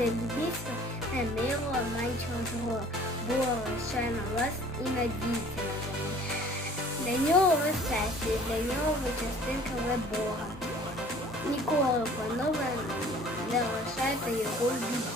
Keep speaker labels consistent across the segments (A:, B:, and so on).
A: Люди на милого мило меншого було лише на вас і надійся на мене. Для нього ви серці, для нього ви частинка ви Бога. Ніколи, панове, не лишайте його біді.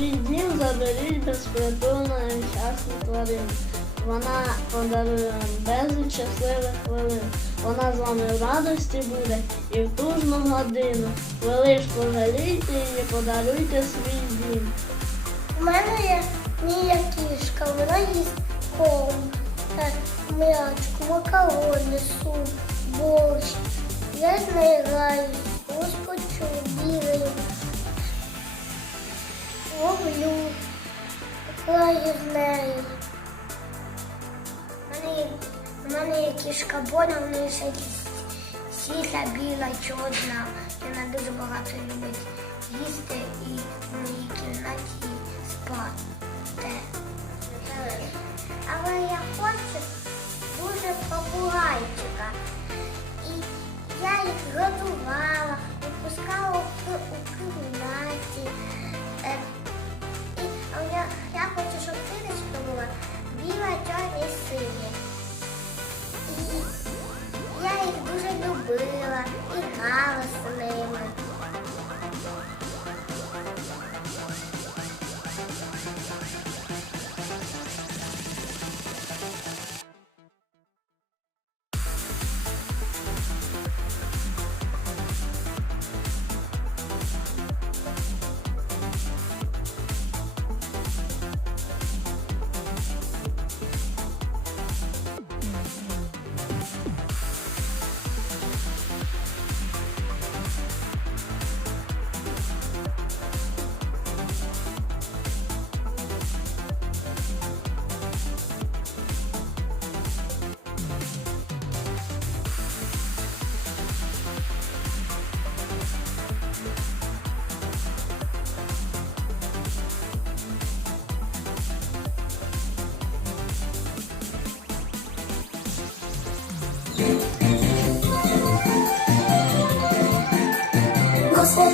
B: Дім заберіть безпритульну нещасну тварину. Вона подарує безліч щасливих хвилин. Вона з вами в радості буде і в тужну годину. Ви лиш пожалійте її, подаруйте свій дім.
A: У мене є мія кішка, вона їсть корм, м'ячку, макарони, суп, борщ. Я з нею граюсь, розпочу, бігаю, ловлю, граю з нею. У мене є, кішка Боня, в неї ще світла, біла, чорна. Вона дуже багато любить їсти і в моїй кімнаті спати. Але я хочу дуже попугайчика. І я їх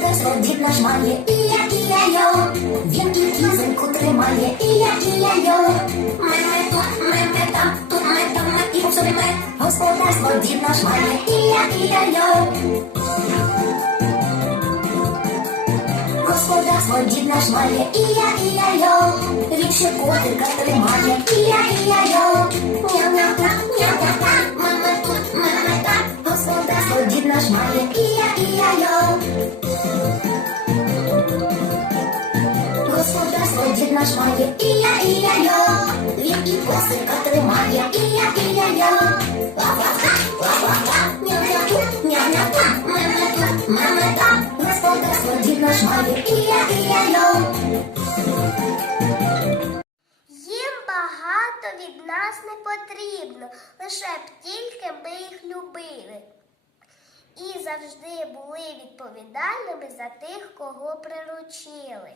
C: Дід наш має, ія, ія, йо. Він і кізоньку тримає, ія, ія, йо. Ми, ми тут, ми, ми там, тут ми, там ми, і повсюди ми. Господарство дід наш має, ія, ія, йо. Господарство дід наш має, ія, ія, йо. Він ще котика тримає, ія, ія, йо. Няу-няу-та, няу-няу-та, ми, ми Господарство дід наш має, ія, ія, йо. Він і косика тримає, ія, ія, йо. Ла-ла-ла, ла-ла-ла, ня-ня-ту, ня-ня-та, ме-ме-ту, ме-ме-та. Господарство дід наш має, ія, ія, йо.
A: Їм багато від нас не потрібно, лише б тільки ми їх любили. І завжди були відповідальними за тих, кого приручили.